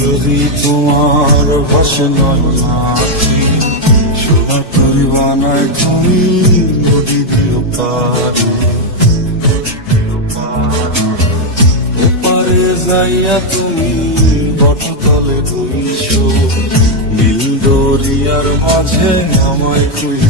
তোমার ভাসে নয় মাটি সোনার বানায় তুমি নদী দিও পারে ওপারে যাইয়া তুমি বটতলে বইছো, নীল দরিয়ার মাঝে আমায় খুঁজা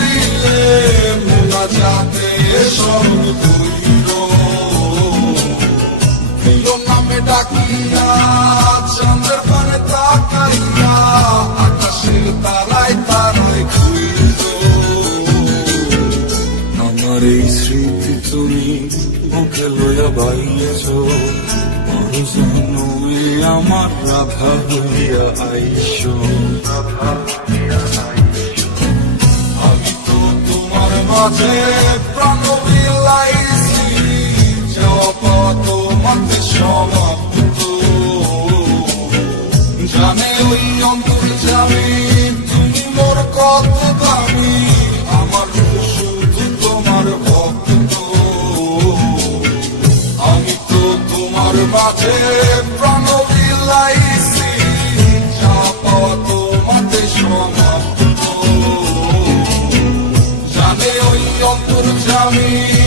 যাতে স্মরণ করিল প্রিয় নামে ডাকিয়া চন্দ্রের পানে তাকাইয়া, আকাশের তারায় তারায় খুইল আমার এই স্মৃতি তুমি মুখে লইয়া আমার রাধা হইয়া আইস। আমি মাঝে প্রাণ বিলাইছি জগত মতে সমাপ্ত। জানে ওই অন্তর যাবে তুমি মোর কত দামি আমার শুধু তোমার ভক্ত। আমি তো তোমার মাঝে প্রাণ বিলাইছি যাপত মতে সমাপ্ত। জানে ওই অন্তর জামি